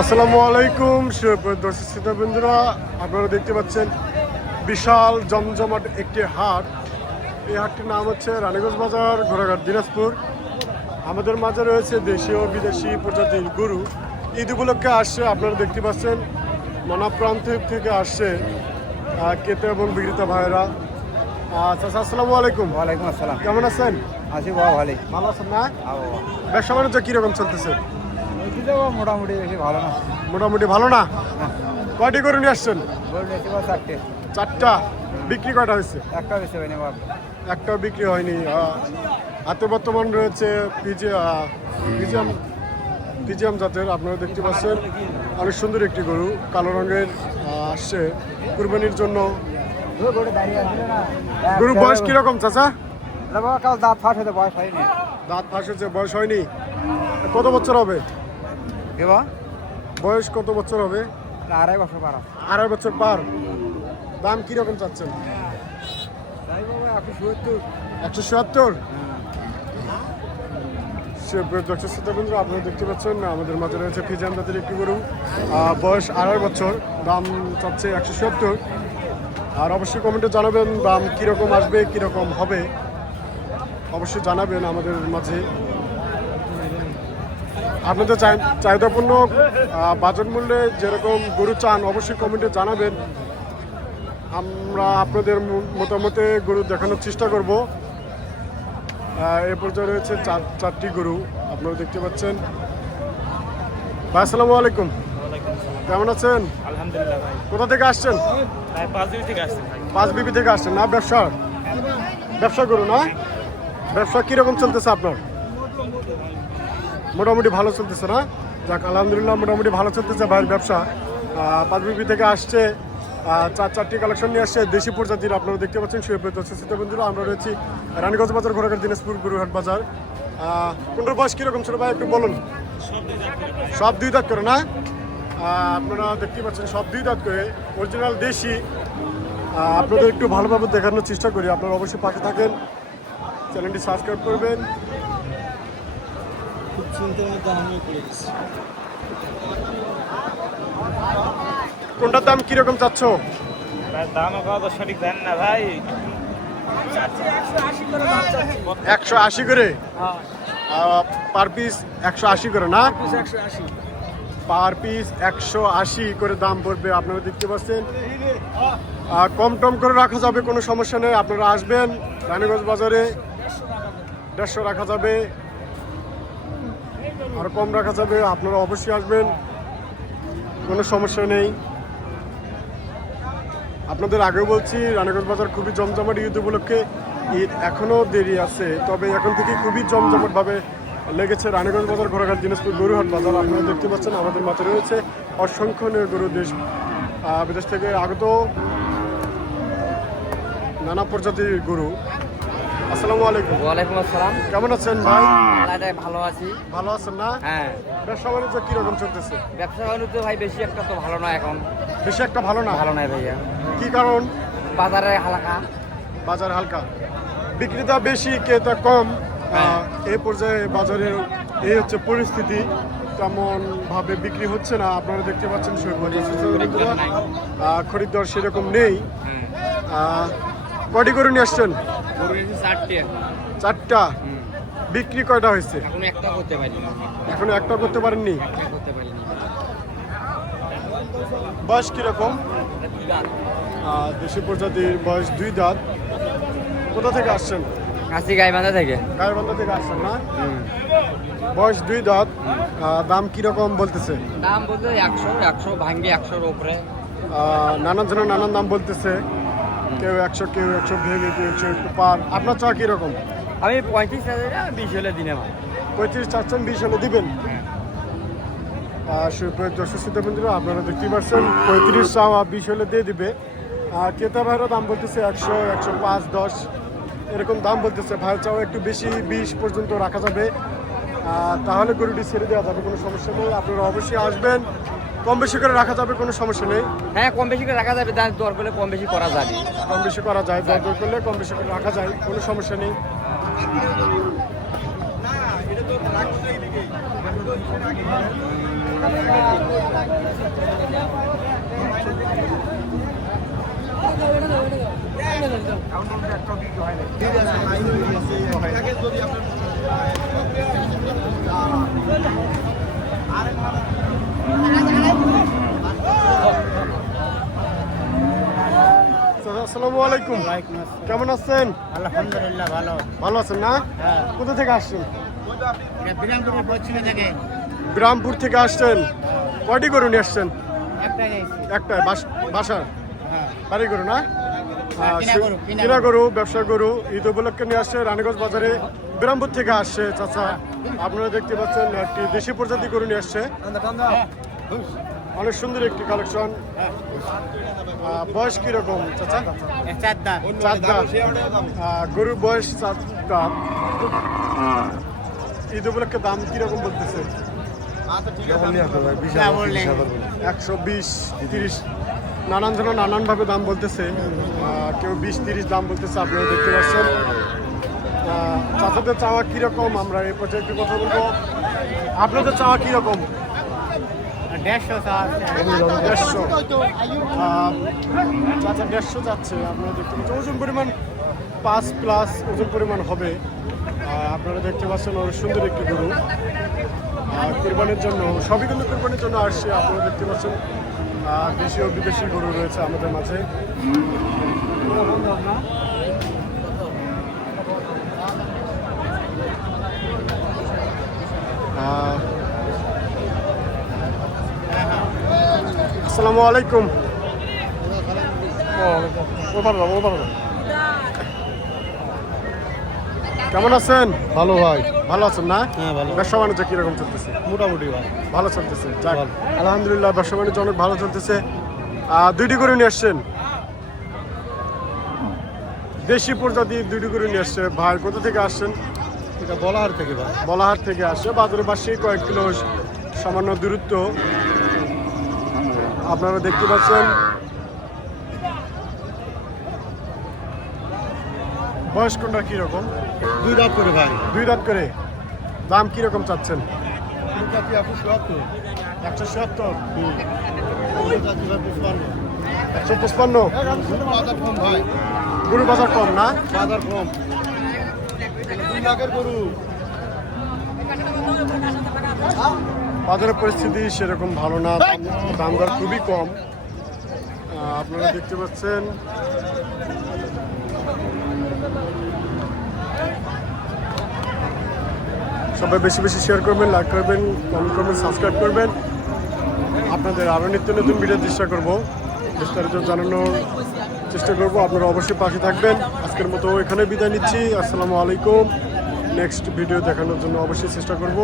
আসসালামু আলাইকুম দর্শক বন্ধুরা, আপনারা দেখতে পাচ্ছেন বিশাল জমজমাট একটি হাট। এই হাটটির নাম হচ্ছে রানীগঞ্জ বাজার, ঘোড়াঘাট, দিনাজপুর। আমাদের মাঝে রয়েছে দেশীয় বিদেশি প্রজাতির গরু। ঈদ উপলক্ষে আসছে, আপনারা দেখতে পাচ্ছেন নানা প্রান্ত থেকে আসছে ক্রেতা এবং বিক্রেতা ভাইয়েরা। আচ্ছা, আসসালামু আলাইকুম। ওয়ালাইকুম আসসালাম। কেমন আছেন? আছি বাবা, ভালোই। ভালো আছেন না? ব্যবসা বাণিজ্য কীরকম চলতেছে? মোটামুটি বেশি ভালো না। মোটামুটি ভালো না। কয়টি গরু নিয়ে আসছেন? চারটে। চারটা। বিক্রি কয়টা হয়েছে? একটা বেশি হয়নি বাবা। একটাও বিক্রি হয়নি। হাতে বর্তমান রয়েছে পিজিয়াম জাতের, আপনারা দেখতে পাচ্ছেন অনেক সুন্দর একটি গরু, কালো রঙের, আসছে কুরবানির জন্য। গরু বয়স কিরকম চাচা? দাঁত ফাঁস হতে বয়স হয়নি। দাঁত ফাঁস হচ্ছে, বয়স হয়নি। কত বছর হবে? এবার বয়স কত বছর হবে? 2.5 বছর পার। 2.5 বছর পার। দাম কিরকম চাচ্ছেন? 170। আপনারা দেখতে পাচ্ছেন আমাদের মাঝে রয়েছে ফিজান জাতের একটি গরু, বয়স 2.5 বছর, দাম চাচ্ছে 170। আর অবশ্যই কমেন্টে জানাবেন দাম কীরকম আসবে, কীরকম হবে, অবশ্যই জানাবেন আমাদের মাঝে। আপনাদের চাহিদাপূর্ণ বাজার মূল্যে যেরকম গরু চান অবশ্যই কমেন্টে জানাবেন। আমরা আপনাদের মতামতে গরু দেখানোর চেষ্টা করব। এ পর্যায়ে রয়েছে চারটি গরু, আপনারা দেখতে পাচ্ছেন। ভাই আসসালামু আলাইকুম। কেমন আছেন? আলহামদুলিল্লাহ ভাই। কোথা থেকে আসছেন? ভাই 5 দিন থেকে আসছেন ভাই। 5 বিবি থেকে আসছেন না? ব্যবসা গরু না? ব্যবসা কীরকম চলতেছে আপনার? মোটামুটি ভালো চলতেছে না? যাক, আলহামদুলিল্লাহ, মোটামুটি ভালো চলতেছে ভাইয়ের ব্যবসা। 5 বিবি থেকে আসছে, চারটি কালেকশন নিয়ে আসছে দেশি প্রজাতির, আপনারা দেখতে পাচ্ছেন। বন্ধুরা, আমরা রয়েছি রানীগঞ্জ বাজার, ঘোড়াঘাট, দিনাজপুর, গরুহাট বাজার। কোনটার বয়স কীরকম ছিল ভাই একটু বলুন। সব 2 দাঁত করে না? আপনারা দেখতে পাচ্ছেন সব 2 দাঁত করে, অরিজিনাল দেশি। আপনাদের একটু ভালোভাবে দেখানোর চেষ্টা করি, আপনারা অবশ্যই পাশে থাকেন, চ্যানেলটি সাবস্ক্রাইব করবেন। খুব চিন্তার মধ্যে আমিও পড়ে গেছি। কোনটার দাম কিরকম চাচ্ছ? ভাই দাম কত সঠিক জানেন না ভাই। 180 করে পার পিস। 180 করে না? পার পিস 180 করে দাম পড়বে, আপনারা দেখতে পাচ্ছেন। কম টম করে রাখা যাবে, কোনো সমস্যা নেই। আপনারা আসবেন রানীগঞ্জ বাজারে, 150 রাখা যাবে, আর কম রাখা যাবে। আপনারা অবশ্যই আসবেন, কোনো সমস্যা নেই। আপনাদের আগেও বলছি, রানীগঞ্জ বাজার খুবই জমজমাট। ঈদ উপলক্ষে ঈদ এখনও দেরি আছে, তবে এখন থেকে খুবই জমজমাটভাবে লেগেছে রানীগঞ্জ বাজার, ঘোড়াঘাট, দিনাজপুর, গরুহাট বাজার। আপনারা দেখতে পাচ্ছেন আমাদের মাঝে রয়েছে অসংখ্য গরু, দেশ বিদেশ থেকে আগত নানা প্রজাতির গরু। আসসালামু আলাইকুম। ওয়ালাইকুম আসসালাম। কেমন আছেন ভাই? ভালো আছি। ভালো আছেন না? হ্যাঁ। ব্যবসা বাণিজ্য কিরকম চলতেছে? ব্যবসা বাণিজ্য ভাই বেশি একটা তো ভালো না এখন। বেশি একটা ভালো না? ভালো নাই ভাইয়া। কি কারণ? বাজারে হালকা। বাজার হালকা, বিক্রেতা বেশি, ক্রেতা কম। হ্যাঁ। এই পর্যায়ে বাজারের এই হচ্ছে পরিস্থিতি, তেমন ভাবে বিক্রি হচ্ছে না। আপনারা দেখতে পাচ্ছেন খরিদ্দার সেরকম নেই। কয়টি গরু নিয়ে আসছেন? 4টা। বিক্রি কয়টা হয়েছে? এখনো একটা করতে পারেননি। বয়স কিরকম? দেশি প্রজাতির, বয়স 2 দাঁত। কোথা থেকে আসছেন? আসি গাইবান্ধা থেকে। গাইবান্ধা থেকে আসছেন না? বয়স 2 দাঁত। দাম কিরকম বলতেছে? দাম বলতে 100 ভাঙ্গে 100-র উপরে। নানান জন নানান দাম বলতেছে, কেউ 100, কেউ 100 ভেঙে, কেউ 100 একটু পার। আপনার চা কিরকম? আমি 35,000 20 হলে দিনে ভাই। 35 চাচ্ছেন, 20 হলে দিবেন। বন্ধুরা, আপনারা দেখতে পাচ্ছেন 35 চাওয়া, 20 হলে দিয়ে দিবে। ক্রেতা ভাইরা দাম বলতেছে 100, 105, 10 এরকম দাম বলতেছে। ভাই চাও একটু বেশি, 20 পর্যন্ত রাখা যাবে, তাহলে গরুটি ছেড়ে দেওয়া যাবে, কোনো সমস্যা নেই। আপনারা অবশ্যই আসবেন, কম বেশি করে রাখা যাবে, কোনো সমস্যা নেই। হ্যাঁ, কম বেশি করে রাখা যাবে, দর করলে কম বেশি করা যাবে। কম বেশি করা যায়, দর করলে কম বেশি করে রাখা যায়, কোনো সমস্যা নেই। আসসালামু আলাইকুম। কেমন আছেন? আলহামদুলিল্লাহ ভালো। ভালো আছেন না? হ্যাঁ। কোথা থেকে আসছেন? এটা বিরামপুরের পশ্চিমে থেকে বিরামপুর থেকে আসছেন। কয়টি গরু নিয়ে আসছেন? একটা গেছি। একটাই বাসার হ্যাঁ। বাড়ি গরু না? হ্যাঁ, কিনা গরু, কিনা কিনা গরু, ব্যবসা গরু। ঈদ উপলক্ষে নিয়ে আসছে রানীগঞ্জ বাজারে। বিরামপুর থেকে আসছে চাচা। আপনারা দেখতে পাচ্ছেন একটি দেশি প্রজাতি গরু নিয়ে আসছে। অনেক সুন্দর একটি কালেকশন। বয়স কিরকম চাচা? চার দাঁত। চার দাঁত। গরুর বয়স 4 দাঁত। ঈদ উপলক্ষে দাম কিরকম বলতেছে? 120, 30, নানান জন নানানভাবে দাম বলতেছে। কেউ 20-30 দাম বলতেছে, আপনারা দেখতে পাচ্ছেন। চাচাদের চাওয়া কিরকম, আমরা এই পর্যায়ে একটু কথা বলবো। আপনাদের চাওয়া কিরকম? 150 150। চাচা 150 যাচ্ছে, আপনারা দেখতে পাচ্ছেন। ওজন পরিমাণ 5+ ওজন পরিমাণ হবে। আপনারা দেখতে পাচ্ছেন অনেক সুন্দর একটি গরু। কোরবানির জন্য, সবই কিন্তু কোরবানির জন্য আসছে। আপনারা দেখতে পাচ্ছেন দেশি ও বিদেশি গরু রয়েছে আমাদের মাঝে। আসসালামু আলাইকুম। কেমন আছেন? ভালো ভাই। ভালো আছেন না? হ্যাঁ, ভালো। ব্যবসা বাণিজ্য কিরকম চলতেছে? মোটামুটি ভাই। ভালো চলতেছে, যাক ভালো। আলহামদুলিল্লাহ। ব্যবসা বাণিজ্য অনেক ভালো চলতেছে। 2টি গরু নিয়ে আসছেন, দেশি প্রজাতি 2টি গরু নিয়ে আসছে। ভাই কোথা থেকে আসছেন? এটা বলাহার থেকে ভাই। বলাহাট থেকে আসছে। বাজারের পাশে কয়েক কিলো সামান্য দূরত্ব। আপনারা দেখতে পাচ্ছেন। বয়স কোনটা কিরকম? 2 রাত করে ভাই। 2 দাঁত করে। দাম কিরকম চাচ্ছেন? 170। 170, 155। 155। বাজার কম ভাই। গরু বাজার কম না? বাজার কম। 2 লাখের গরু। বাজারের পরিস্থিতি সেরকম ভালো না, দাম দর খুবই কম। আপনারা দেখতে পাচ্ছেন। সবাই বেশি বেশি শেয়ার করবেন, লাইক করবেন, কমেন্ট করবেন, সাবস্ক্রাইব করবেন। আপনাদের আরও নিত্য নতুন ভিডিও চেষ্টা করব, বিস্তারিত জানানোর চেষ্টা করব। আপনারা অবশ্যই পাশে থাকবেন। আজকের মতো এখানে বিদায় নিচ্ছি। আসসালামু আলাইকুম। নেক্সট ভিডিও দেখানোর জন্য অবশ্যই চেষ্টা করব।